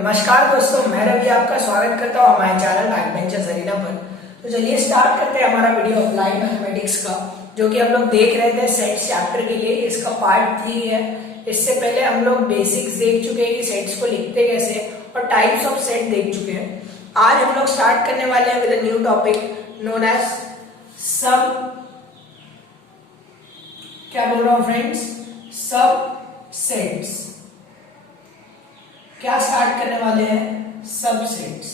नमस्कार दोस्तों, मैं रवि आपका स्वागत करता हूँ हमारे चैनल बैकबेंचर्स अरीना पर। तो चलिए स्टार्ट करते हैं हमारा वीडियो अप्लाइड मैथमेटिक्स का, जो कि हम लोग देख रहे थे सेट्स चैप्टर के लिए। इसका पार्ट 3 है। इससे पहले हम लोग बेसिक्स देख चुके हैं कि सेट्स को लिखते कैसे, और टाइप्स ऑफ सेट देख चुके हैं। आज हम लोग स्टार्ट करने वाले हैं with a new topic known as सब, क्या बोल रहा हूँ फ्रेंड्स, सब सेट्स। क्या स्टार्ट करने वाले हैं? सबसेट्स।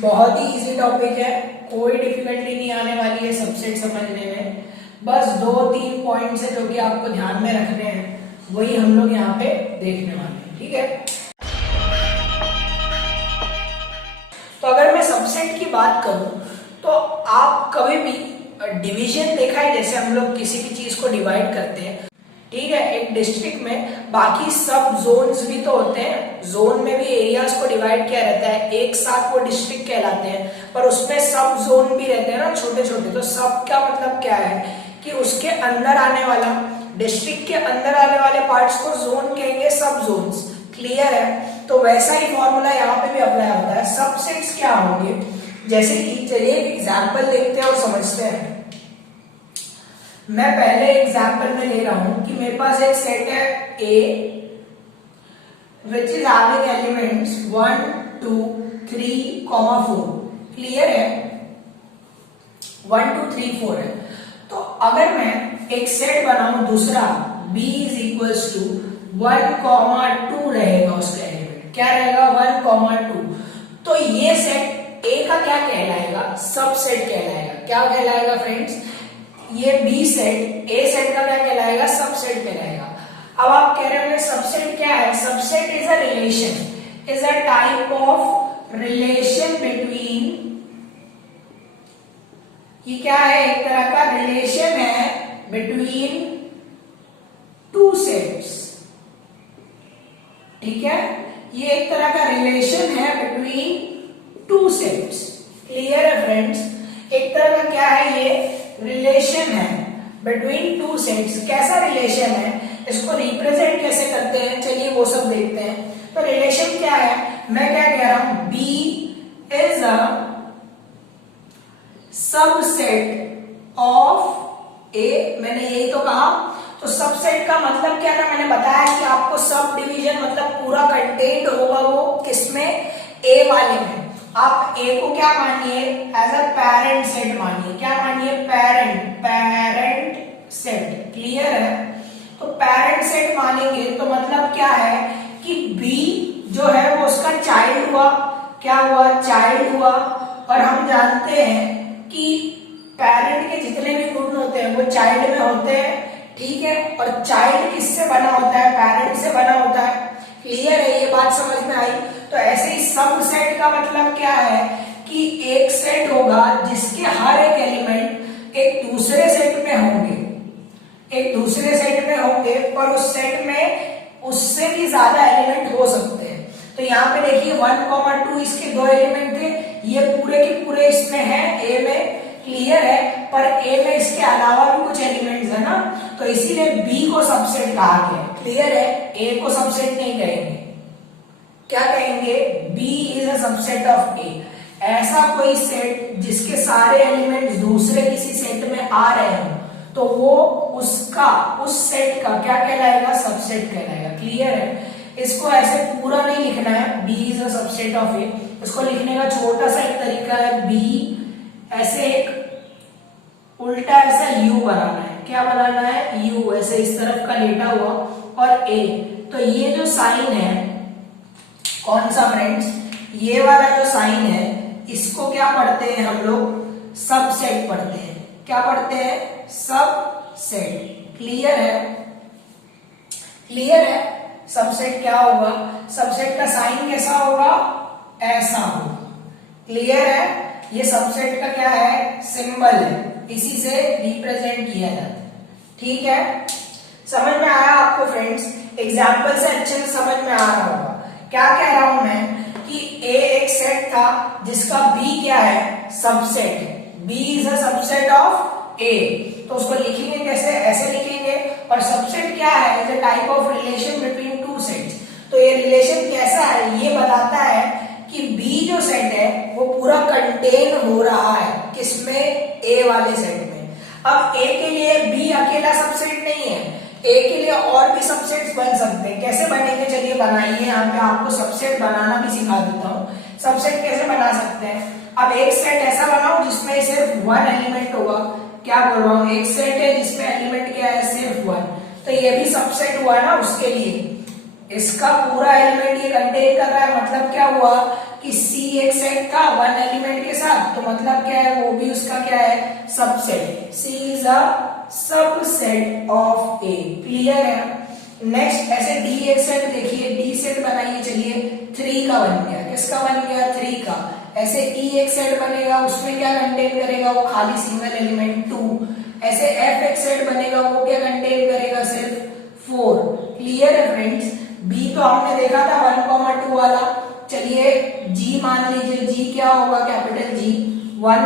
बहुत ही इजी टॉपिक है, कोई डिफिकल्टी नहीं आने वाली है सबसेट समझने में। बस 2-3 पॉइंट्स है जो कि आपको ध्यान में रखने हैं, वही हम लोग यहाँ पे देखने वाले हैं। ठीक है, तो अगर मैं सबसेट की बात करूं तो आप कभी भी डिवीजन देखा है? जैसे हम लोग किसी भी चीज को डिवाइड करते हैं, ठीक है, एक डिस्ट्रिक्ट में बाकी सब जोन्स भी तो होते हैं। जोन में भी एरियाज को डिवाइड किया रहता है, एक साथ वो डिस्ट्रिक्ट कहलाते हैं, पर उसमें सब जोन भी रहते हैं ना, छोटे छोटे। तो सब का मतलब क्या है कि उसके अंदर आने वाला, डिस्ट्रिक्ट के अंदर आने वाले पार्ट्स को जोन कहेंगे, सब जोन्स। क्लियर है? तो वैसा ही फॉर्मूला यहाँ पे भी अप्लाई होता है। सबसेट्स क्या होंगे, जैसे कि चलिए एक एग्जाम्पल देखते हैं और समझते हैं। मैं पहले एग्जाम्पल में ले रहा हूं कि मेरे पास एक सेट है A which is having elements 1 2 3, 4। Clear है? 1 2 3 4 है। तो अगर मैं एक सेट बनाऊं दूसरा, B इज इक्वल्स टू 1, 2 रहेगा उसका एलिमेंट। क्या रहेगा? 1, 2। तो ये सेट A का क्या कहलाएगा? सबसेट कहलाएगा। क्या कहलाएगा फ्रेंड्स? ये बी सेट ए सेट का क्या कहलाएगा? सबसेट कहलाएगा। अब आप कह रहे होंगे सबसेट क्या है? Subset is a relation, is a type of relation between, ये क्या है? एक तरह का रिलेशन है बिटवीन टू सेट्स। ठीक है, ये एक तरह का रिलेशन है बिटवीन टू सेट्स। क्लियर है फ्रेंड्स? एक तरह का क्या है? ये रिलेशन है बिटवीन टू सेट्स। कैसा रिलेशन है, इसको रिप्रेजेंट कैसे करते हैं, चलिए वो सब देखते हैं। तो रिलेशन क्या है? मैं क्या कह रहा हूं? B is a subset of A। मैंने यही तो कहा। तो सबसेट का मतलब क्या था? मैंने बताया कि आपको सब डिवीजन मतलब पूरा कंटेंट होगा वो किसमें? A वाले में। आप A को क्या मानिए? एज अ पेरेंट सेट मानिए। क्या मानिए? Parent set. क्लियर है? तो पेरेंट सेट मानेंगे तो मतलब क्या है कि B जो है वो उसका चाइल्ड हुआ। क्या हुआ? चाइल्ड हुआ। और हम जानते हैं कि पेरेंट के जितने भी गुण होते हैं वो चाइल्ड में होते हैं। ठीक है, और चाइल्ड किससे बना होता है? पेरेंट से बना होता है। क्लियर है? ये बात समझ में आई? तो ऐसे ही सब सेट का मतलब क्या है कि एक सेट होगा जिसके हर एक एलिमेंट एक दूसरे सेट में होंगे, एक दूसरे सेट में होंगे, पर उस सेट में उससे भी ज्यादा एलिमेंट हो सकते हैं। तो यहाँ पे देखिए 1, 2 इसके 2 एलिमेंट थे, ये पूरे के पूरे इसमें है A में। क्लियर है? पर A में इसके अलावा भी कुछ एलिमेंट्स है ना, तो इसीलिए B को सबसेट कहा गया। क्लियर है? A को सबसेट नहीं कहेंगे, क्या कहेंगे? B is a subset of A। ऐसा कोई सेट जिसके सारे एलिमेंट्स दूसरे किसी सेट में आ रहे हो, तो वो उसका, उस सेट का क्या कहलाएगा? सबसेट कहलाएगा। क्लियर है? इसको ऐसे पूरा नहीं लिखना है B is a subset of A। इसको लिखने का छोटा सा एक तरीका है, B ऐसे एक उल्टा ऐसा U बनाना है। क्या बनाना है? U ऐसे इस तरफ का लेटा हुआ, और A। तो ये जो साइन है कौन सा फ्रेंड्स? ये वाला जो साइन है, इसको क्या पढ़ते हैं हम लोग? सबसेट पढ़ते हैं। क्या पढ़ते हैं? सबसेट। क्लियर है? क्लियर है? सबसेट क्या होगा? सबसेट का साइन कैसा होगा? ऐसा होगा। क्लियर है? ये सबसेट का क्या है? सिंबल है, इसी से रिप्रेजेंट किया जाता है। ठीक है, समझ में आया आपको फ्रेंड्स? एग्जाम्पल से अच्छे से समझ में आ रहा होगा। क्या कह रहा हूं मैं कि A एक सेट था जिसका B क्या है? सबसेट है। B is a subset of A। तो उसको लिखेंगे कैसे? ऐसे लिखेंगे। और सबसेट क्या है? Is a type of relation between two sets. तो ये रिलेशन कैसा है, ये बताता है कि बी जो सेट है वो पूरा कंटेन हो रहा है किसमें, ए वाले सेट में। अब ए के लिए बी अकेला सबसेट नहीं है, ए के लिए और भी सबसेट्स बन सकते हैं। कैसे बनेंगे, चलिए बनाइए, यहाँ पे आपको सबसेट बनाना भी सिखा देता हूँ। सबसेट कैसे बना सकते हैं, अब एक सेट ऐसा बनाओ जिसमें सिर्फ वन एलिमेंट होगा। क्या बोल रहा हूँ, एक सेट है जिसमें एलिमेंट क्या है, सिर्फ वन, तो ये भी सबसेट हुआ ना उसके लिए। इसका पूरा एलिमेंट ये कंटेन कर रहा है, मतलब क्या हुआ कि सी एक सेट का वन एलिमेंट के साथ, तो मतलब क्या है, वो भी उसका क्या है, subset. C is a subset of A, clear है। नेक्स्ट ऐसे डी एक सेट देखिए, डी सेट बनाइए, चलिए 3 का बन गया, किसका बन गया, 3 का। ऐसे ई एक सेट बनेगा, उसमें क्या कंटेन करेगा, वो खाली सिंगल एलिमेंट 2। ऐसे एफ एक सेट बनेगा, वो क्या कंटेन करेगा, सिर्फ 4। क्लियर है फ्रेंड्स। बी तो हमने देखा था 1, 2 वाला। चलिए जी मान लीजिए, जी क्या होगा, कैपिटल जी 1,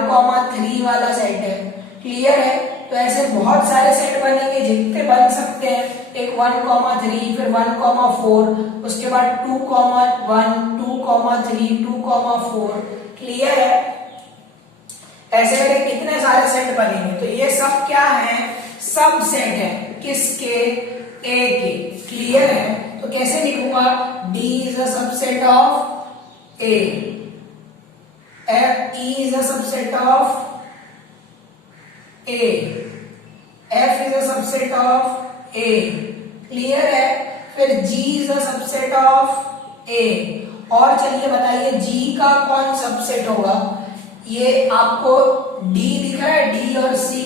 3 वाला सेट है। क्लियर है। तो ऐसे बहुत सारे सेट बनेंगे, जितने बन सकते हैं। एक 1, 3, फिर 1, 4, उसके बाद 2, 1, 2, 3, 2, 4। क्लियर है। ऐसे करके कितने सारे सेट बनेंगे। तो ये सब क्या है, सब सेट है, किसके, ए के। क्लियर है। तो कैसे लिखूंगा, D is a subset of A, F E is a subset of A, F is a subset of A. Clear है। फिर जी इज अ सबसेट ऑफ ए। और चलिए बताइए जी का कौन सबसेट होगा। ये आपको डी दिख रहा है, डी और सी।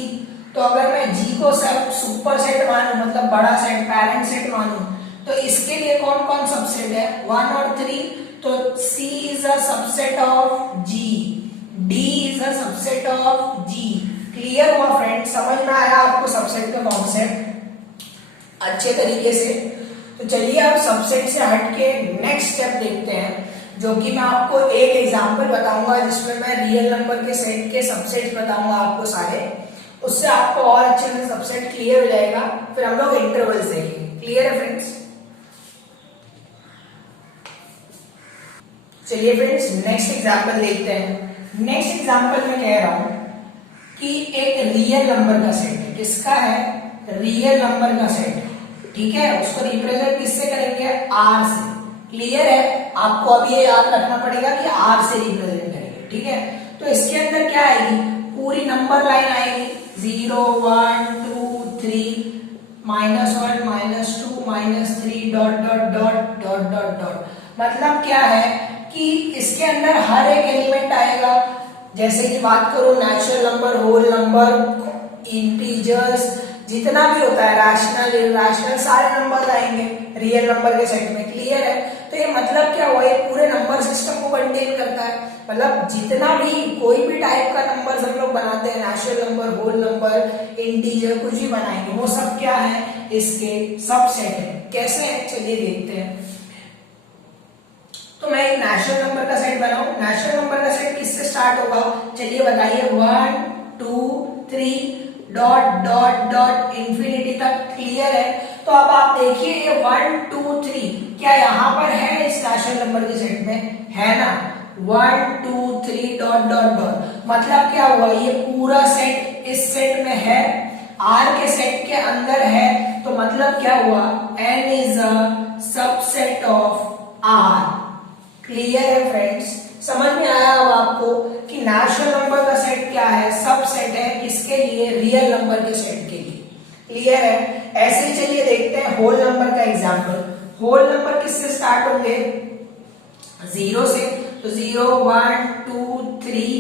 तो अगर मैं जी को सब सुपर सेट मानूं, मतलब बड़ा सेट, पेरेंट सेट मानूं, तो इसके लिए कौन कौन सबसेट है, 1 और 3। तो C is a subset of G, D is a subset of G. Clear हुआ फ्रेंड, समझ में आया आपको सबसेट का कॉन्सेप्ट अच्छे तरीके से। तो चलिए अब सबसेट से हटके नेक्स्ट स्टेप देखते हैं, जो कि मैं आपको एक एग्जांपल बताऊंगा जिसमें मैं रियल नंबर के सेट के सबसेट बताऊंगा आपको सारे। उससे आपको और अच्छे से सबसेट क्लियर हो जाएगा। फिर हम लोग इंटरवल्स देखेंगे। क्लियर है फ्रेंड्स। चलिए फ्रेंड्स नेक्स्ट एग्जांपल देखते हैं। नेक्स्ट एग्जांपल में कह रहा हूं कि एक रियल नंबर का सेट है। किसका है, रियल नंबर का सेट। ठीक है। उसको रिप्रेजेंट किससे करेंगे, आर से। क्लियर है। आपको अब ये याद रखना पड़ेगा कि आर से रिप्रेजेंट करेंगे। ठीक है। तो इसके अंदर क्या आएगी, पूरी नंबर लाइन आएगी, 0, 1, 2, 3, -1, -2, -3, dot dot dot dot dot dot. मतलब क्या है कि इसके अंदर हर एक एलिमेंट आएगा। जैसे कि बात करो natural number, whole number, integers, जितना भी होता है, रैशनल, इरैशनल, सारे नंबर आएंगे रियल नंबर के सेट में। क्लियर है। तो ये मतलब क्या हुआ, ये पूरे नंबर सिस्टम को कंटेन करता है। मतलब जितना भी कोई भी टाइप का नंबर हम लोग बनाते हैं, natural number, whole number, integer, कुछ भी बनाएंगे, वो सब क्या है, इसके सबसेट है। कैसे है, चलिए देखते हैं। तो मैं एक नेचुरल नंबर का सेट बनाऊं। नेचुरल नंबर का सेट किससे स्टार्ट होगा, चलिए बताइए, 1, 2, 3, डॉट डॉट डॉट इंफिनिटी तक। क्लियर है। तो अब आप देखिए ये 1, 2, 3 क्या यहाँ पर है, इस नेचुरल नंबर के सेट में है ना, 1, 2, 3 डॉट डॉट डॉट। मतलब क्या हुआ, ये पूरा सेट इस सेट में है, आर के सेट के अंदर है। तो मतलब क्या हुआ, N is a subset of R. Clear है फ्रेंड्स। समझ में आया अब आपको कि नेचुरल नंबर का सेट क्या है, सबसेट है, किसके लिए, रियल नंबर के सेट के लिए। क्लियर है। ऐसे ही चलिए देखते हैं होल नंबर का एग्जांपल। होल नंबर किससे स्टार्ट होंगे, 0 से। तो 0, 1, 2, 3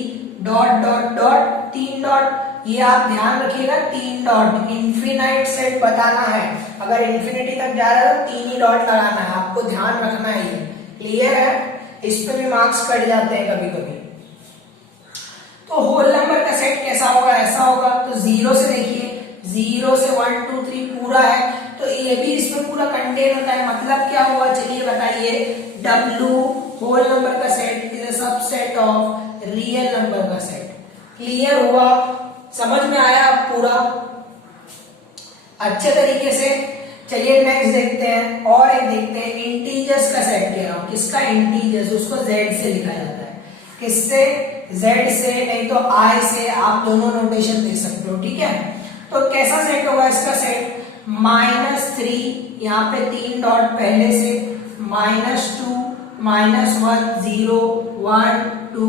डॉट डॉट डॉट, 3 डॉट। ये आप ध्यान रखिएगा, 3 डॉट। इनफिनाइट सेट बताना है, अगर इन्फिनिटी तक जा रहा है तो 3 ही डॉट लगाना है, आपको ध्यान रखना है ये। क्लियर है। इस पे भी मार्क्स कट जाते हैं कभी कभी। तो होल नंबर का सेट कैसा होगा, ऐसा होगा। तो 0 से देखिए, 0 से 1, 2, 3 पूरा है, तो ये भी इसमें पूरा कंटेन होता है। मतलब क्या हुआ, चलिए बताइए, W होल नंबर का set is a subset of real number का सेट। क्लियर हुआ, समझ में आया अब पूरा अच्छे तरीके से। चलिए नेक्स्ट देखते हैं, और एक देखते हैं इंटीजर्स का सेट कह रहा हूं। किसका? इंटीजर्स, उसको जेड से लिखा जाता है। किससे? जेड से, नहीं तो आई से, आप दोनों नोटेशन दे सकते हो, ठीक है। तो कैसा सेट होगा इसका सेट? -3, यहाँ पे 3 डॉट पहले से, -2, -1, 0, 1, 2,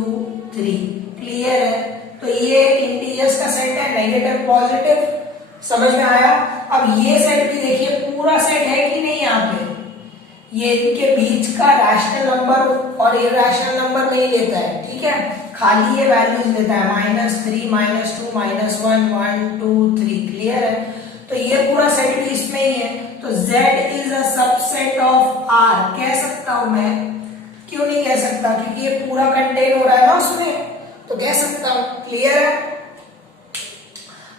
3। क्लियर है? तो ये इंटीजर्स का सेट है, नेगेटिव पॉजिटिव। समझ में आया? अब ये सेट भी देखिए, पूरा सेट है कि नहीं यहाँ पे? ये इनके बीच का रैशनल नंबर और इरैशनल नंबर नहीं लेता है, ठीक है, खाली ये वैल्यूज लेता है, -3, -2, -1, 1, 2, 3। क्लियर है? तो ये पूरा सेट भी इसमें ही है। तो Z is a subset of R कह सकता हूं मैं। क्यों नहीं कह सकता? क्योंकि ये पूरा कंटेन हो रहा है ना उसमें, तो कह सकता हूं। क्लियर है?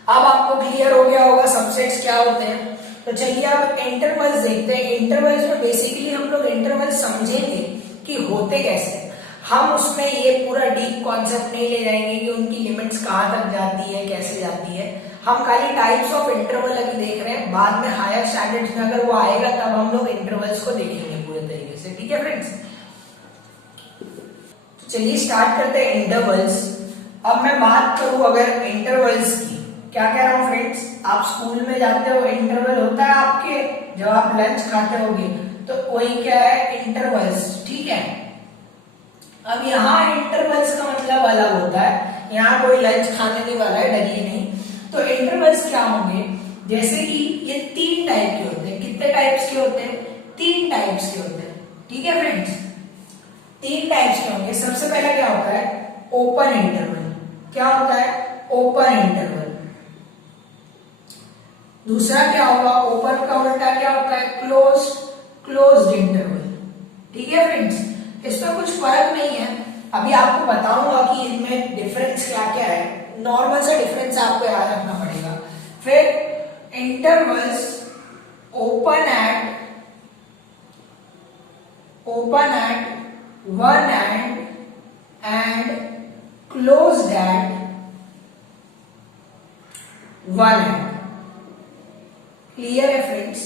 अब आपको क्लियर हो गया होगा सबसेट्स क्या होते हैं। तो चलिए अब इंटरवल्स देखते हैं। इंटरवल्स में बेसिकली हम लोग इंटरवल समझेंगे कि होते कैसे। हम उसमें ये पूरा डीप कॉन्सेप्ट नहीं ले जाएंगे कि उनकी लिमिट्स कहाँ तक जाती है, कैसे जाती है। हम खाली टाइप्स ऑफ इंटरवल अभी देख रहे हैं, बाद में हायर स्टैंडर्ड्स में अगर वो आएगा तब हम लोग इंटरवल्स को देखेंगे पूरे तरीके से, ठीक है फ्रेंड्स। तो चलिए स्टार्ट करते हैं इंटरवल्स। अब मैं बात करूं अगर इंटरवल्स की, क्या कह रहा हूं फ्रेंड्स, आप स्कूल में जाते हो, इंटरवल होता है आपके, जब आप लंच खाते होगे तो वही क्या है? इंटरवल्स, ठीक है। अब यहाँ इंटरवल्स का मतलब अलग होता है, यहाँ कोई लंच खाने नहीं वाला है, डरिए नहीं। तो इंटरवल्स क्या होंगे? जैसे कि ये 3 टाइप के होते हैं। कितने टाइप्स के होते हैं? 3 टाइप्स के होते हैं, ठीक है फ्रेंड्स। 3 टाइप्स के होंगे। सबसे पहला क्या होता है? Open interval. क्या होता है? Open interval. दूसरा क्या होगा? ओपन का उल्टा क्या होता है? क्लोज्ड इंटरवल, ठीक है फ्रेंड्स। इसमें कुछ फर्क नहीं है, अभी आपको बताऊंगा कि इनमें डिफरेंस क्या क्या है। नॉर्मल सा डिफरेंस आपको याद रखना पड़ेगा। फिर intervals open at 1 and closed eight 1 and. Clear है फ्रेंड्स?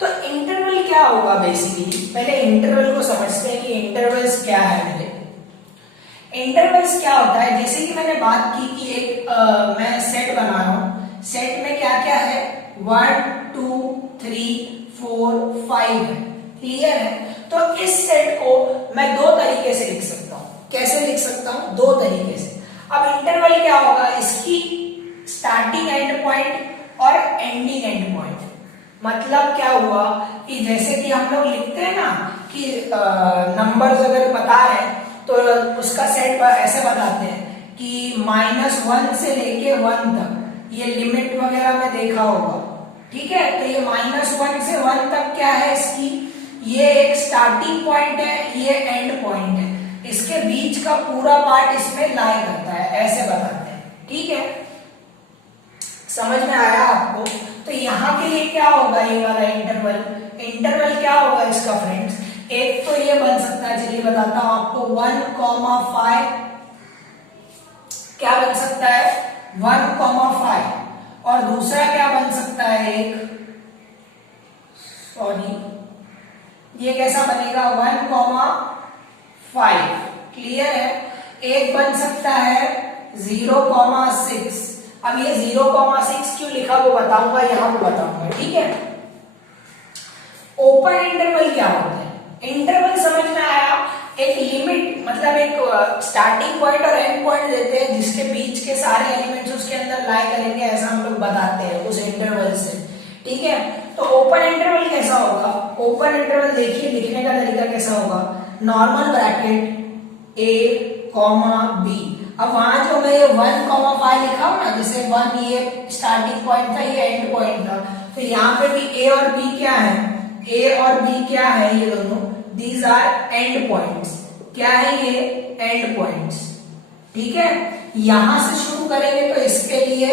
तो इंटरवल क्या होगा बेसिकली? पहले इंटरवल को समझते हैं कि इंटरवल्स क्या है। मेरे इंटरवल्स क्या होता है? जैसे कि मैंने बात की कि एक मैं सेट बना रहा हूं, सेट में क्या क्या है? 1, 2, 3, 4, 5 है। क्लियर है? तो इस सेट को मैं 2 तरीके से लिख सकता हूं। कैसे लिख सकता हूं? 2 तरीके से। अब इंटरवल क्या होगा? इसकी स्टार्टिंग एंड पॉइंट और एंडिंग एंड पॉइंट। मतलब क्या हुआ कि जैसे कि हम लोग लिखते हैं ना कि नंबर्स अगर बता रहे हैं तो उसका सेट ऐसे बताते हैं कि -1 से लेके 1 तक, ये लिमिट वगैरह में देखा होगा, ठीक है। तो ये -1 से 1 तक क्या है इसकी? ये एक स्टार्टिंग पॉइंट है, ये एंड पॉइंट है। इसके बीच का पूरा पार्ट इसमें लाई करता है, ऐसे बताते हैं, ठीक है। समझ में आया आपको? तो यहाँ के लिए क्या होगा? ये वाला इंटरवल, इंटरवल क्या होगा इसका फ्रेंड्स? एक तो ये बन सकता है, चलिए बताता हूं आपको, 1,5 क्या बन सकता है? 1,5। और दूसरा क्या बन सकता है? ये कैसा बनेगा? 1,5। क्लियर है? एक बन सकता है 0,6। अब ये 0,6 क्यों लिखा वो बताऊंगा, यहां पे बताऊंगा, ठीक है। ओपन इंटरवल क्या होता है? इंटरवल समझ में आया? एक लिमिट, मतलब एक स्टार्टिंग पॉइंट और एंड पॉइंट देते हैं जिसके बीच के सारे एलिमेंट्स उसके अंदर लाई करेंगे, ऐसा हम लोग बताते हैं उस इंटरवल से, ठीक है। तो ओपन इंटरवल कैसा होगा? ओपन इंटरवल देखिए लिखने का तरीका कैसा होगा? Normal bracket A, B। अब वहां जो मैं ये 1,5 लिखा हूं ना, जैसे 1 ये स्टार्टिंग पॉइंट था, ये एंड पॉइंट था, तो यहाँ पे भी A और B क्या है? A और B क्या है? ये दोनों दीज आर एंड पॉइंट्स। क्या है ये? एंड पॉइंट्स, ठीक है। यहां से शुरू करेंगे तो इसके लिए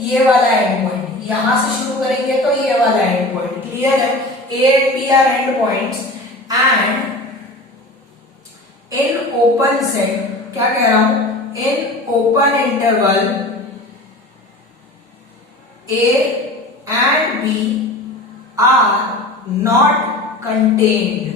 ये वाला एंड पॉइंट, यहां से शुरू करेंगे तो ये वाला एंड पॉइंट। क्लियर है? A and B are end points and in open set, क्या कह रहा हूं? In open interval A and B are not contained.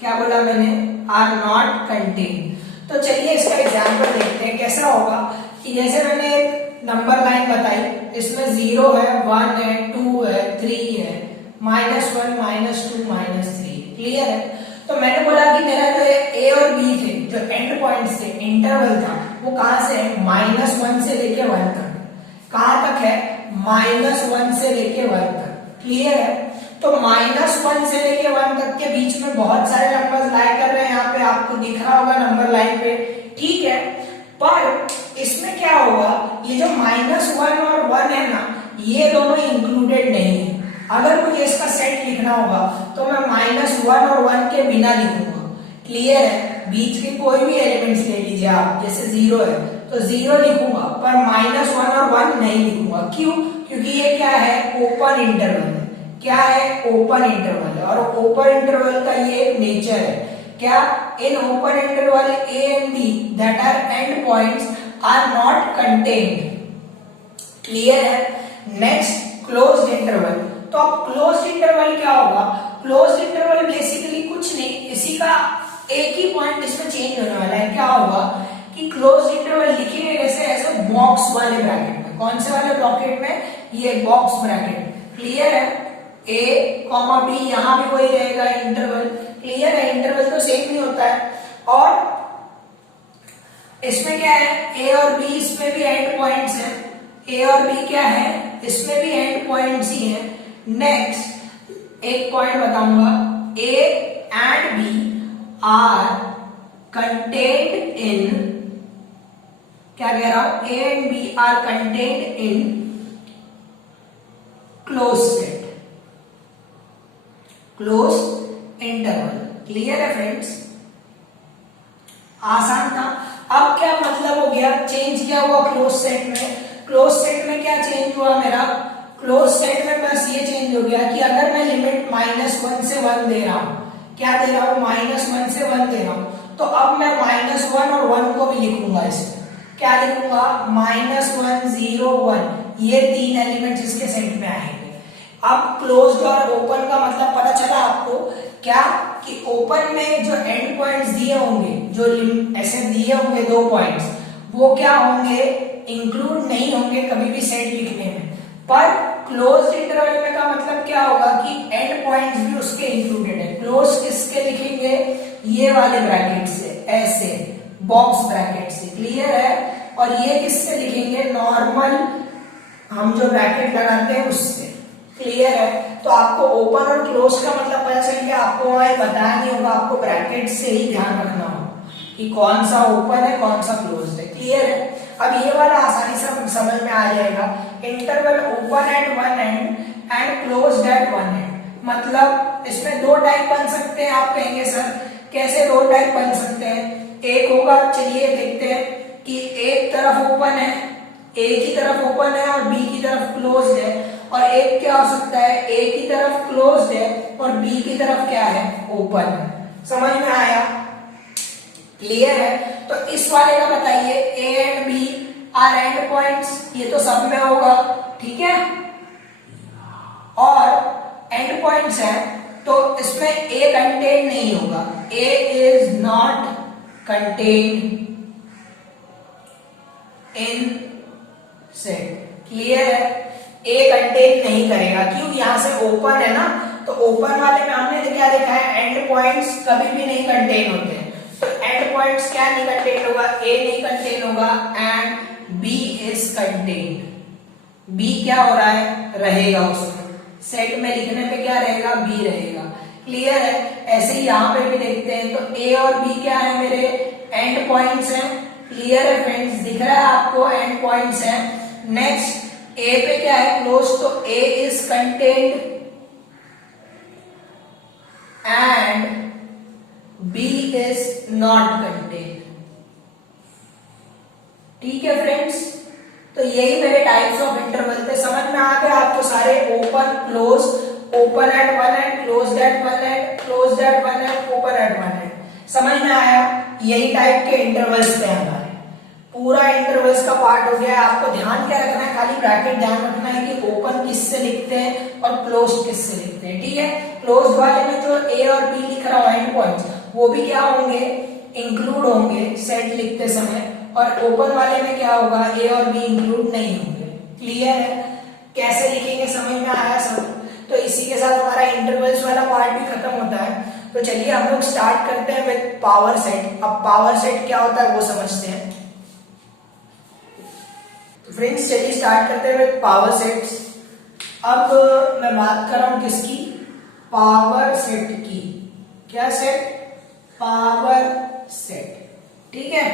क्या बोला मैंने? Are not contained. तो चलिए इसका एग्जाम्पल देखते हैं कैसा होगा। कि जैसे मैंने एक नंबर लाइन बताई, इसमें 0 है, 1 है, 2 है, 3 है, -1, -2, -3। क्लियर है? तो मैंने बोला कि मेरा जो ए और बी थे, जो एंड पॉइंट्स थे, इंटरवल था, वो कहां से है? -1 से लेके 1 तक। कहां तक है? -1 से लेके 1 तक। क्लियर है? तो -1 से लेके 1 तक के बीच में बहुत सारे नंबर्स लाई कर रहे हैं। यहाँ पे आपको दिख रहा होगा नंबर लाइन पे, ठीक है। पर इसमें क्या होगा, ये जो -1 और 1 है ना, ये दोनों इंक्लूडेड नहीं है। अगर मुझे इसका सेट लिखना होगा तो मैं -1 और 1 के बिना लिखूंगा। क्लियर है? बीच के कोई भी एलिमेंट्स ले लीजिए आप, जैसे 0 है तो 0 लिखूंगा, पर -1 और 1 नहीं लिखूंगा। क्यों? क्योंकि ये क्या है? ओपन इंटरवल है। क्या है? ओपन इंटरवल है। और ओपन इंटरवल का ये एक नेचर है। क्या? In open interval A and B that are end points are not contained. Clear है? Next, closed interval. तो अब क्लोज्ड इंटरवल क्या होगा? क्लोज्ड इंटरवल बेसिकली कुछ नहीं, इसी का एक ही पॉइंट इसमें चेंज होने वाला है। क्या होगा कि क्लोज्ड इंटरवल लिखेंगे कैसे? ऐसे बॉक्स वाले ब्रैकेट में। कौन से वाले ब्रैकेट में? ये बॉक्स ब्रैकेट। क्लियर है? A, B, यहां भी वही रहेगा इंटरवल। क्लियर है? इंटरवल तो सेम ही होता है। और इसमें क्या है? A और B, इसमें भी एंड पॉइंट्स हैं। A और B क्या है? इसमें भी एंड पॉइंट्स ही हैं। नेक्स्ट एक पॉइंट बताऊंगा, A and B are contained in, क्या कह रहा हूं? A and B are contained in closed set, closed interval. Clear है फ्रेंड्स? आसान था। अब क्या मतलब हो गया? चेंज क्या हुआ क्लोज सेट में? क्लोज सेट में क्या चेंज हुआ मेरा? क्लोज सेट में बस ये चेंज हो गया कि अगर मैं लिमिट -1 से 1 दे रहा हूं, क्या दे रहा हूं? -1 से 1 दे रहा हूं, तो अब मैं -1 और 1 को भी लिखूंगा। इसमें क्या लिखूंगा? -1, 0, 1, ये 3 एलिमेंट्स इसके सेट में आएंगे। अब क्लोज्ड और ओपन का मतलब पता चला आपको? क्या कि ओपन में जो एंड पॉइंट्स दिए होंगे, जो ऐसे दिए होंगे 2 पॉइंट्स, वो क्या होंगे? इंक्लूड नहीं होंगे कभी भी सेट लिखने में। पर क्लोज्ड इंटरवल में का मतलब क्या होगा कि एंड पॉइंट्स भी उसके इंक्लूडेड है। क्लोज किसके लिखेंगे? ये वाले ब्रैकेट से, ऐसे बॉक्स ब्रैकेट से। क्लियर है? और ये किससे लिखेंगे? नॉर्मल हम जो ब्रैकेट लगाते हैं उससे। क्लियर है? तो आपको ओपन और क्लोज का मतलब पता चल गया। आपको वहां बताया नहीं होगा, आपको ब्रैकेट से ही ध्यान रखना होगा कि कौन सा ओपन है, कौन सा क्लोज है। क्लियर है? अब ये वाला आसानी से समझ में आ जाएगा। Interval open at one and and closed eight one and, मतलब इसमें 2 टाइप बन सकते हैं। आप कहेंगे सर कैसे 2 टाइप बन सकते हैं? एक होगा, चलिए देखते हैं कि एक तरफ ओपन है, ए की तरफ ओपन है और बी की तरफ क्लोज्ड है। और एक क्या हो सकता है? ए की तरफ क्लोज्ड है और बी की तरफ क्या है? ओपन है। समझ में आया? क्लियर है? तो इस वाले का बताइए, A and B are end points, ये तो सब में होगा। ठीक है? और एंड पॉइंट्स है तो इसमें ए कंटेन नहीं होगा। A is not contained in set. Clear है? ए कंटेन नहीं करेगा। क्यों? यहां से ओपन है ना, तो ओपन वाले में हमने क्या देखा है? एंड पॉइंट्स कभी भी नहीं कंटेन होते हैं। तो एंड पॉइंट्स क्या नहीं कंटेन होगा? ए नहीं कंटेन होगा and B is contained. B क्या हो रहा है? रहेगा उसमें। सेट में लिखने पे क्या रहेगा? बी रहेगा। क्लियर है? ऐसे ही यहां पे भी देखते हैं तो ए और बी क्या है? मेरे एंड पॉइंट्स हैं। क्लियर है फ्रेंड्स? दिख रहा है आपको? एंड पॉइंट्स हैं। नेक्स्ट ए पे क्या है? क्लोज, तो A is contained and B is not contained. ठीक है फ्रेंड्स? तो यही मेरे टाइप्स ऑफ इंटरवल थे। समझ में आ गया आपको सारे? Open, close, open at one and, close eight one and, close eight one and, open at one and. समझ में आया? यही टाइप के इंटरवल्स थे हमारे। पूरा इंटरवल्स का पार्ट हो गया। आपको ध्यान क्या रखना है, खाली ब्रैकेट ध्यान रखना है कि ओपन किससे लिखते हैं और क्लोज किससे लिखते हैं, ठीक है। क्लोज वाले में जो ए और बी लिख रहा हूं एंड पॉइंट्स, वो भी क्या होंगे, इंक्लूड होंगे सेट लिखते समय, और ओपन वाले में क्या होगा, ए और बी इंक्लूड नहीं होंगे। क्लियर है, कैसे लिखेंगे समझ में आया सब। तो इसी के साथ हमारा इंटरवल्स वाला पार्ट भी खत्म होता है। तो चलिए हम लोग स्टार्ट करते हैं विद पावर सेट। अब पावर सेट क्या होता है वो समझते हैं। फ्रेंड्स चलिए स्टार्ट करते हैं विद पावर सेट्स। अब मैं बात कर रहा हूं किसकी, पावर सेट की। क्या सेट, पावर सेट, ठीक है।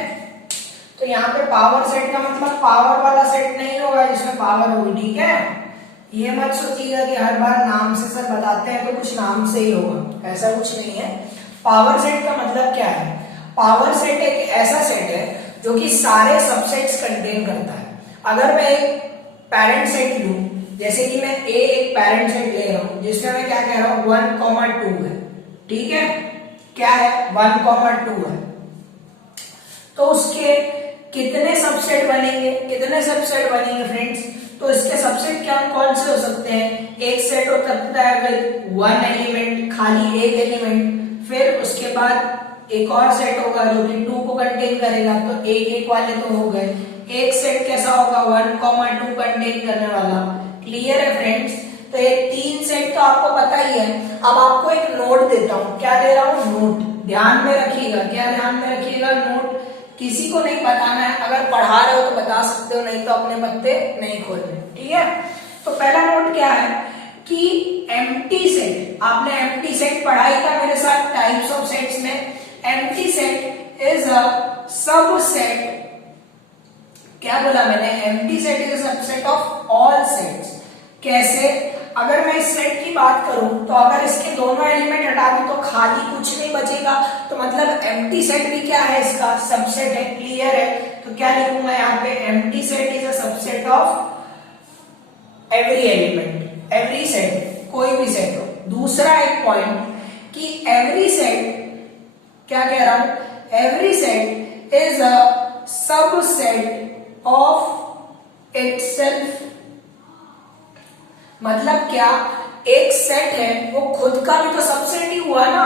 तो यहाँ पे पावर सेट का मतलब पावर वाला सेट नहीं होगा जिसमें पावर होगी, ठीक है। ये मत सोचिएगा कि हर बार नाम से सर बताते हैं तो कुछ नाम से ही होगा, ऐसा कुछ नहीं है। पावर सेट का मतलब क्या है, पावर सेट एक ऐसा सेट है जो कि सारे सबसेट्स कंटेन करता है। अगर मैं एक पेरेंट सेट लूं, जैसे कि मैं ए एक पेरेंट सेट ले रहा हूं जिसमें मैं क्या कह रहा हूं 1,2 है, ठीक है। क्या है, 1,2 है। तो उसके कितने सबसेट बनेंगे, कितने सबसेट बनेंगे फ्रेंड्स। तो इसके सबसेट क्या कौन से हो सकते हैं, एक सेट हो सकता है विद 1 एलिमेंट, खाली एक एलिमेंट, फिर उसके बाद एक और सेट होगा जो कि 2 को कंटेन करेगा, तो एक एक वाले तो हो गए। एक सेट कैसा होगा, 1,2 कंटेन करने वाला। क्लियर है फ्रेंड्स। तो ये 3 सेट तो आपको पता ही है। अब आपको एक नोट देता हूं, क्या दे रहा हूं, नोट। ध्यान में रखिएगा, क्या ध्यान में रखिएगा, नोट किसी को नहीं बताना है। अगर पढ़ा रहे हो तो बता सकते हो, नहीं तो अपने पत्ते नहीं खोलने, ठीक है। तो पहला नोट क्या है कि एम्प्टी सेट, आपने एम्प्टी सेट पढ़ाई था मेरे साथ टाइप्स ऑफ सेट्स में। Empty set is a subset, क्या बोला मैंने, empty set is a subset of all sets. कैसे, अगर मैं इस सेट की बात करूं तो अगर इसके दोनों एलिमेंट हटा दूं तो खाली कुछ नहीं बचेगा, तो मतलब एम्प्टी सेट भी क्या है, इसका सबसेट है। क्लियर है। तो क्या लिखूंगा यहाँ पे, empty set is a subset of every element, every set, कोई भी सेट हो। दूसरा एक पॉइंट कि एवरी सेट, क्या कह रहा हूं, every set is a subset of itself. मतलब क्या, एक सेट है वो खुद का भी तो सबसेट ही हुआ ना।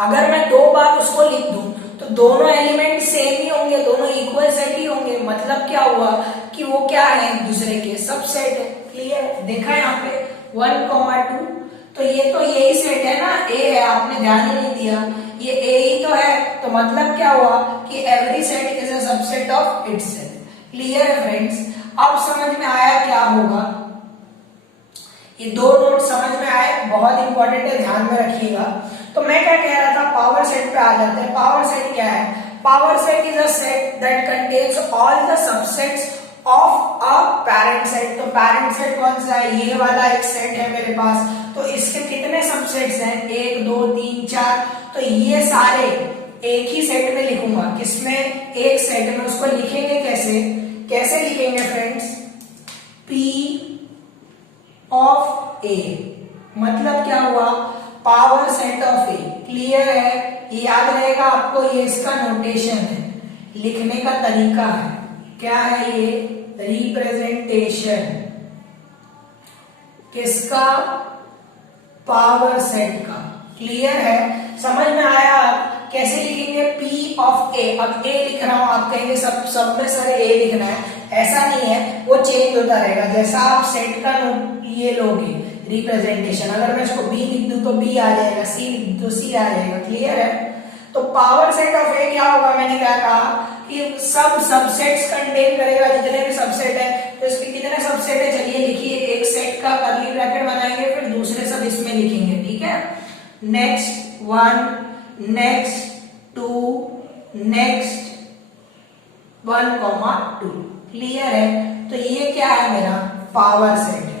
अगर मैं 2 बार उसको लिख दूं तो दोनों एलिमेंट सेम ही होंगे, दोनों इक्वल सेट ही होंगे। मतलब क्या हुआ कि वो क्या है, एक दूसरे के सबसेट है। क्लियर, देखा यहाँ पे 1,2, तो ये तो यही सेट है ना, ए है, आपने ध्यान ही नहीं दिया, ये ए ही तो है। तो मतलब क्या हुआ कि every set is a subset of itself. Clear है फ्रेंड्स। अब समझ में आया क्या होगा, ये 2 नोट समझ में आए, बहुत इंपॉर्टेंट है, ध्यान में रखिएगा। तो मैं क्या कह रहा था, पावर सेट पे आ जाते हैं। पावर सेट क्या है, power set is a set that contains all the subsets of a parent set. तो पेरेंट सेट कौन सा है, ये वाला एक सेट है मेरे पास। तो इसके कितने सबसेट्स हैं, 1 2 3 4। तो ये सारे एक ही सेट में लिखूंगा, किसमें, एक सेट में। उसको लिखेंगे कैसे, कैसे लिखेंगे फ्रेंड्स, P ऑफ ए, मतलब क्या हुआ, power set of A. Clear है, ये याद रहेगा आपको, ये इसका नोटेशन है, लिखने का तरीका है। क्या है ये, रिप्रेजेंटेशन किसका, पावर सेट का। क्लियर है, समझ में आया। कैसे लिखेंगे, P ऑफ ए। अब ए लिख रहा हूं, आप कहेंगे सब में सर ए लिखना है, ऐसा नहीं है, वो चेंज होता रहेगा। जैसा आप सेट का ये लोगे रिप्रेजेंटेशन, अगर मैं इसको बी लिख दूं तो बी आ जाएगा, सी लिख दूं तो सी आ जाएगा। क्लियर है। तो पावर सेट ऑफ ए क्या होगा, मैंने क्या कहा कि सब सबसेट्स कंटेन करेगा, जितने भी सबसेट है। तो इसके कितने सबसेट है, चलिए लिखिए, एक सेट का कर्ली ब्रैकेट बनाएंगे, फिर दूसरे सब इसमें लिखेंगे, ठीक है। Next 1, next 2, next 1,2। क्लियर है। तो ये क्या है, मेरा पावर सेट है।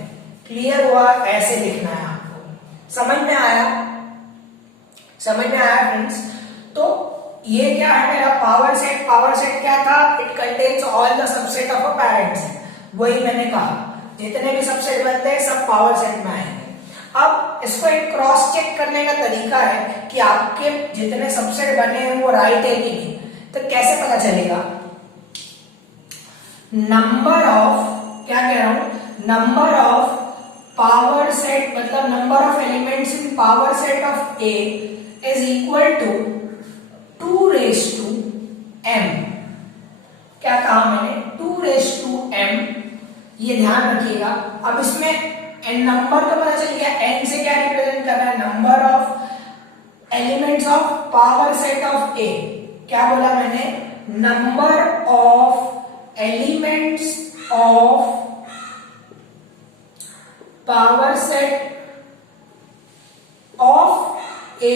क्लियर हुआ, ऐसे लिखना है आपको। समझ में आया, समझ में आया फ्रेंड्स। तो ये क्या है मेरा पावर सेट। पावर सेट क्या था, it contains all the subset of a parent set. वही मैंने कहा, जितने भी सबसेट बनते हैं सब पावर सेट में आएंगे। अब इसको एक क्रॉस चेक करने का तरीका है कि आपके जितने सबसेट बने हैं वो राइट है कि नहीं। तो कैसे पता चलेगा, नंबर ऑफ, क्या कह रहा हूं, नंबर ऑफ पावर सेट मतलब number of elements in power set of A is equal to 2 raise to m। क्या कहा मैंने, 2 रेज टू m, ये ध्यान रखिएगा। अब इसमें n नंबर तो पता चल गया, n से क्या रिप्रेजेंट कर रहा है, number of elements of power set of a। क्या बोला मैंने, number of elements of power set of A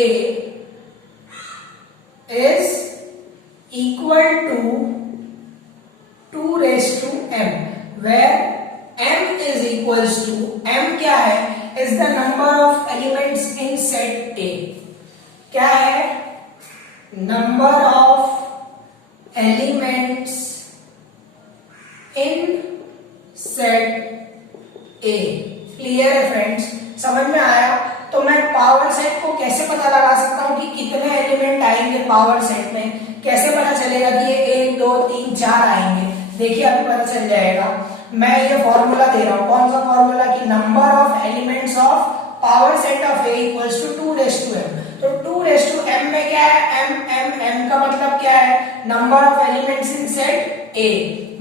is equal to 2 raised to m, where m is equals to, m क्या है, is the number of elements in set A। क्या है, number of elements in set A। Clear है friends, समझ में आया। तो मैं पावर सेट को कैसे पता लगा सकता हूं कि कितने एलिमेंट आएंगे पावर सेट में, कैसे पता चलेगा कि ये 1 2 3 4 आएंगे, देखिए अभी पता चल जाएगा। मैं ये फॉर्मूला दे रहा हूं, कौन सा फॉर्मूला, कि number of elements of power set of A equals to 2 raise to m। तो 2 रेज टू m में क्या है, m का मतलब क्या है, number of elements in set A।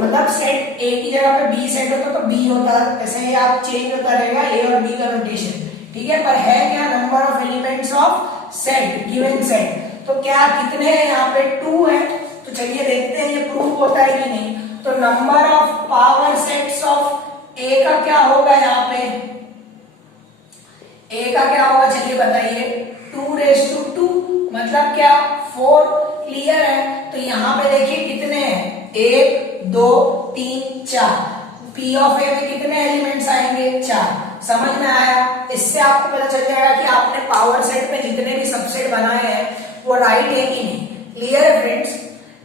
मतलब सेट A की जगह पे B सेट होता तो B होता, ऐसे ही आप चेंज होता रहेगा A और B का रोटेशन, ठीक है। पर है क्या, number of elements of set, given set. तो क्या कितने हैं यहाँ पे, 2 है। तो चलिए देखते हैं ये प्रूफ होता है कि नहीं। तो number of power sets of A का क्या होगा, यहाँ पे A का क्या होगा, चलिए बताइए, 2 रेज टू 2 मतलब क्या, 4। क्लियर है। तो यहाँ पे देखिए कितने हैं, 1 2 3 4। P ऑफ A में कितने एलिमेंट्स आएंगे, 4। समझ में आया। इससे आपको पता चल जाएगा कि आपने पावर सेट में जितने भी सबसेट बनाए हैं वो राइट है कि नहीं। क्लियर है फ्रेंड्स।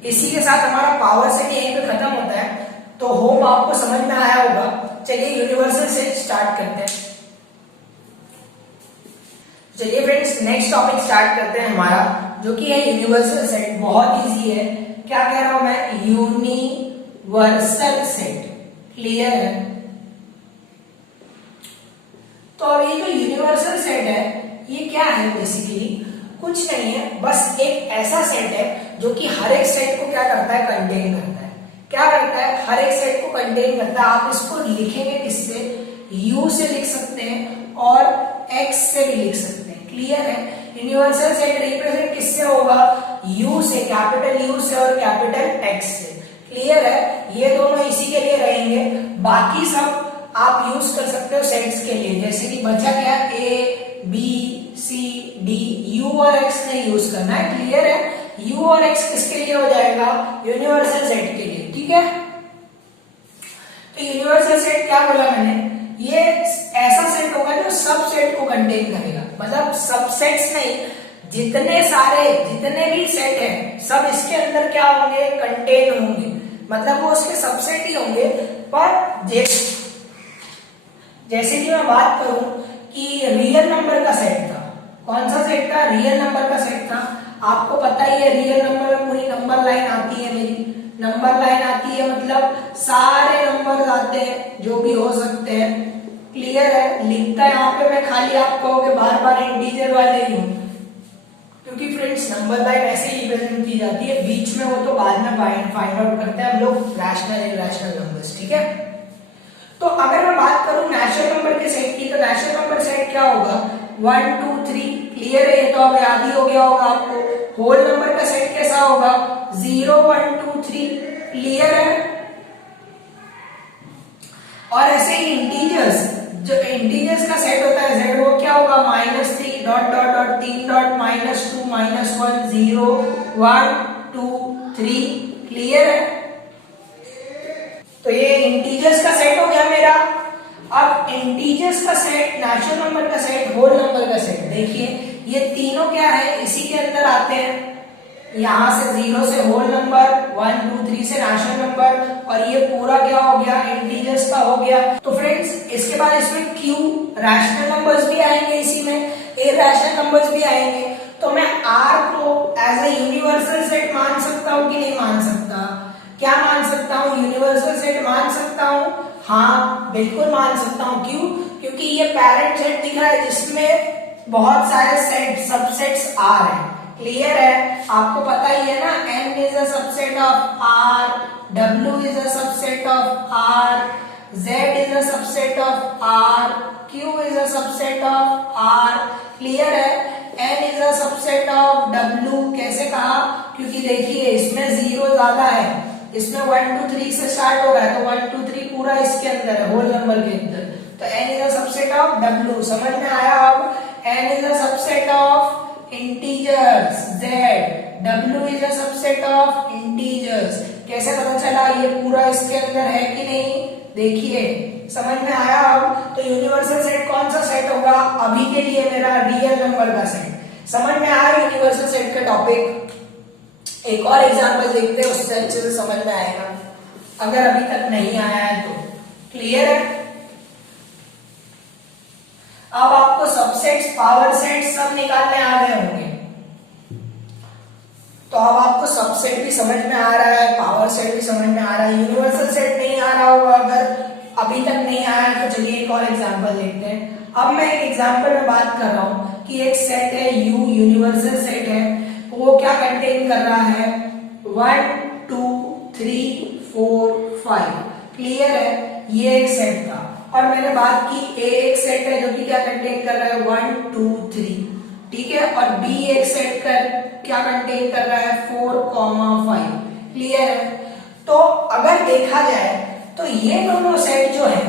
इसी के साथ हमारा पावर सेट यहीं पे खत्म होता है। तो होप आपको समझ में आया होगा। चलिए यूनिवर्सल सेट स्टार्ट करते हैं। चलिए फ्रेंड्स नेक्स्ट टॉपिक स्टार्ट करते हैं हमारा, जो कि है यूनिवर्सल सेट। बहुत इजी है। क्या कह रहा हूं मैं, यूनिवर्सल सेट। क्लियर है। तो अब ये जो यूनिवर्सल सेट है ये क्या है, बेसिकली कुछ नहीं है, बस एक ऐसा सेट है जो कि हर एक सेट को क्या करता है, कंटेन करता है। क्या करता है, हर एक सेट को कंटेन करता है। आप इसको लिखेंगे किससे, U से लिख सकते हैं और X से भी लिख सकते हैं। क्लियर है। यूनिवर्सल सेट रिप्रेजेंट किससे होगा, U से, कैपिटल U से और कैपिटल X से। क्लियर है। ये दोनों इसी के लिए रहेंगे, बाकी सब आप यूज कर सकते हो सेट्स के लिए। जैसे कि बचा क्या, A B C D, U और X नहीं यूज करना है। क्लियर है। U और X किसके लिए हो जाएगा, यूनिवर्सल सेट के लिए। ठीक है। तो यूनिवर्सल सेट क्या बोला मैंने, ये ऐसा सेट होगा जो सब सेट को कंटेन करेगा। मतलब सबसेट्स नहीं, जितने भी सेट हैं सब इसके अंदर क्या होंगे, कंटेन होंगे। मतलब वो उसके सबसेट ही होंगे। पर जैसे कि मैं बात करूं कि रियल नंबर का सेट था, कौन सा सेट था, रियल नंबर का सेट था। आपको पता ही है रियल नंबर में पूरी नंबर लाइन आती है, मेरी नंबर लाइन आती है, मतलब सारे नंबर आते हैं जो भी हो सकते हैं। क्लियर है। लिखता है यहाँ पे मैं खाली, आप कहोगे बार बार इंटीजर वाले ही हूं, क्योंकि फ्रेंड्स नंबर लाइन ऐसे ही रिप्रेजेंट की जाती है। बीच में वो तो बाद में फाइंड आउट करते हैं हम लोग, रैशनल इरैशनल नंबर्स। ठीक है। तो अगर मैं बात करूं नेचुरल नंबर के सेट की, तो नेचुरल नंबर सेट क्या होगा, 1 2 3। क्लियर है। ये तो अब याद ही हो गया होगा आपको। होल नंबर का सेट कैसा होगा, 0 1 2 3। क्लियर है। और ऐसे ही इंटीजर्स, जो इंटीजर्स का सेट होता है z, वो क्या होगा, -3 dot dot dot 3 dot -2 -1 0 1 2 3। Clear है। तो ये इंटीजर्स का सेट हो गया मेरा। अब इंटीजर्स का सेट, नेचुरल नंबर का सेट, होल नंबर का सेट, देखिए ये तीनों क्या है, इसी के अंदर आते हैं। यहां से 0 से होल नंबर, 1 2 3 से नेचुरल नंबर, और ये पूरा क्या हो गया, इंटीजर्स का हो गया। तो फ्रेंड्स इसके बाद इसमें Q रैशनल नंबर्स भी आएंगे, इसी में इरैशनल नंबर्स भी आएंगे। तो मैं R को एज ए यूनिवर्सल सेट मान सकता हूं कि नहीं मान सकता, क्या मान सकता हूँ? यूनिवर्सल सेट मान सकता हूँ? हाँ बिल्कुल मान सकता हूँ। क्यों? क्योंकि ये पेरेंट सेट दिख रहा है जिसमें बहुत सारे सेट सबसेट्स आ रहे हैं। क्लियर है? आपको पता ही है ना, n is a subset of r, w is a subset of r, z is a subset of r, q is a subset of r। Clear है? n is a subset of w। कैसे कहा? क्योंकि देखिए इसमें 0 ज्यादा है, इसमें 1 2 3 से स्टार्ट हो रहा है, तो 1 2 3 पूरा इसके अंदर है, होल नंबर के अंदर। तो n is a subset of w। समझ में आया? अब n is a subset of integers z, w is a subset of integers. कैसे पता चला? ये पूरा इसके अंदर है कि नहीं? देखिए समझ में आया? अब तो यूनिवर्सल सेट कौन सा सेट होगा? अभी के लिए मेरा रियल नंबर का सेट। समझ में आया यूनिवर्सल सेट का टॉपिक? एक और एग्जांपल देखते हैं, उससे अच्छे से समझ में आएगा अगर अभी तक नहीं आया है तो। क्लियर है? अब आपको सबसेट्स, पावर सेट्स सब निकालने आ गए होंगे, तो अब आपको सबसेट भी समझ में आ रहा है, पावर सेट भी समझ में आ रहा है। यूनिवर्सल सेट नहीं आ रहा होगा अगर अभी तक नहीं आया तो चलिए एक और एग्जांपल देखते हैं। अब मैं एक एग्जांपल में बात कर रहा हूं कि एक सेट है U, यूनिवर्सल सेट है, वो क्या कंटेन कर रहा है? 1 2 3 4 5। क्लियर है? ये एक सेट था और मैंने बात की A एक सेट है जो कि क्या कंटेन कर रहा है? 1 2 3। ठीक है? और B एक सेट क्या कंटेन कर रहा है? 4 5। क्लियर है? तो अगर देखा जाए तो ये दोनों सेट जो है,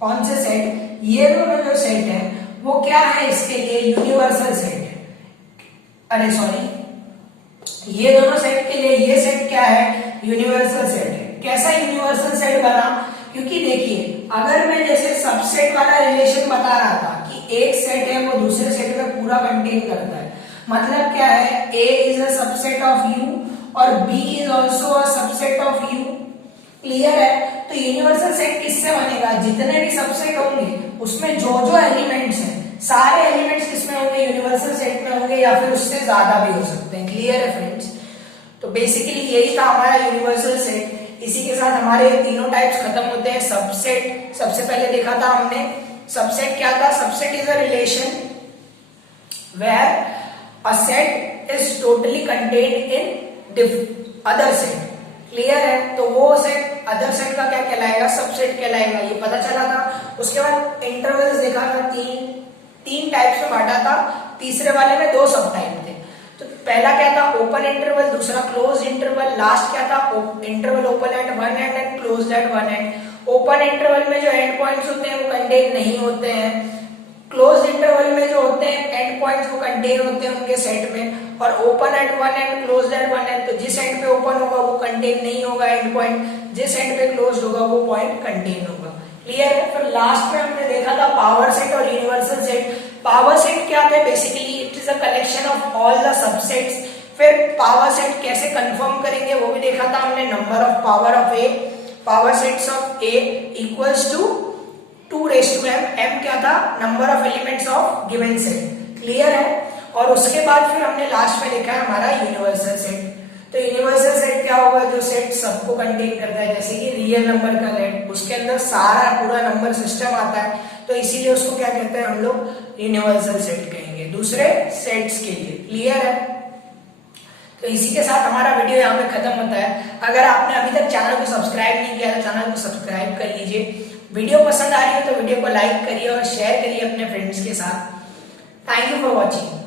कौन से सेट? ये दोनों जो सेट है वो क्या है इसके लिए? यूनिवर्सल सेट है। अरे सॉरी, ये दोनों सेट के लिए ये सेट क्या है? यूनिवर्सल सेट है। कैसा यूनिवर्सल सेट बना? क्योंकि देखिए अगर मैं जैसे सबसेट वाला रिलेशन बता रहा था कि एक सेट है वो दूसरे सेट में पूरा कंटेन करता है, मतलब क्या है? A is a subset of U और B is also a subset of U। Clear है? तो यूनिवर्सल सेट किससे बनेगा? जितने भी सबसेट होंगे उसमें जो जो एलिमेंट्स हैं, सारे एलिमेंट्स किसमें होंगे? यूनिवर्सल सेट में होंगे, या फिर उससे ज्यादा भी हो सकते हैं। क्लियर है फ्रेंड्स? तो बेसिकली यही था हमारा यूनिवर्सल सेट। इसी के साथ हमारे तीनों टाइप्स खत्म होते हैं। सबसेट सबसे पहले देखा था हमने। सबसेट क्या था? Subset is a relation where a set is totally contained in other set. Clear है? तो वो सेट अदर सेट का क्या कहलाएगा? सबसेट कहलाएगा। ये पता चला था। उसके बाद इंटरवल्स देखा था, तीन टाइप्स में बांटा था। तीसरे वाले में 2 सब टाइप थे। तो पहला क्या था? ओपन इंटरवल, दूसरा क्लोज इंटरवल, लास्ट क्या था? Interval open at one and and close eight one and. Open interval में जो एंड पॉइंट्स होते हैं वो कंटेन नहीं होते हैं। क्लोज इंटरवल में जो होते हैं एंड पॉइंट्स वो कंटेन होते हैं उनके सेट में। और open at one and close eight one and, तो जिस एंड पे ओपन होगा वो कंटेन नहीं होगा एंड पॉइंट, जिस एंड पे क्लोज होगा वो पॉइंट कंटेन होगा। क्लियर है? फिर लास्ट में हमने देखा था पावर सेट और यूनिवर्सल सेट। पावर सेट क्या थे? Basically it is a collection of all the subsets. फिर पावर सेट कैसे कंफर्म करेंगे वो भी देखा था हमने। Number of power of A, power sets of A equals to 2 raised to m। m क्या था? Number of elements of given set. Clear है? और उसके बाद फिर हमने लास्ट में देखा है हमारा यूनिवर्सल सेट। तो यूनिवर्सल सेट क्या होगा? जो सेट सबको कंटेन करता है, जैसे कि रियल नंबर का सेट, उसके अंदर सारा पूरा नंबर सिस्टम आता है, तो इसीलिए उसको क्या कहते हैं हम लोग? यूनिवर्सल सेट कहेंगे दूसरे सेट्स के लिए। क्लियर है? तो इसी के साथ हमारा वीडियो यहाँ पे खत्म होता है। अगर आपने अभी तक चैनल को सब्सक्राइब नहीं किया तो चैनल को सब्सक्राइब कर लीजिए। वीडियो पसंद आ रही है तो वीडियो को लाइक करिए और शेयर करिए अपने फ्रेंड्स के साथ। Thank you for watching.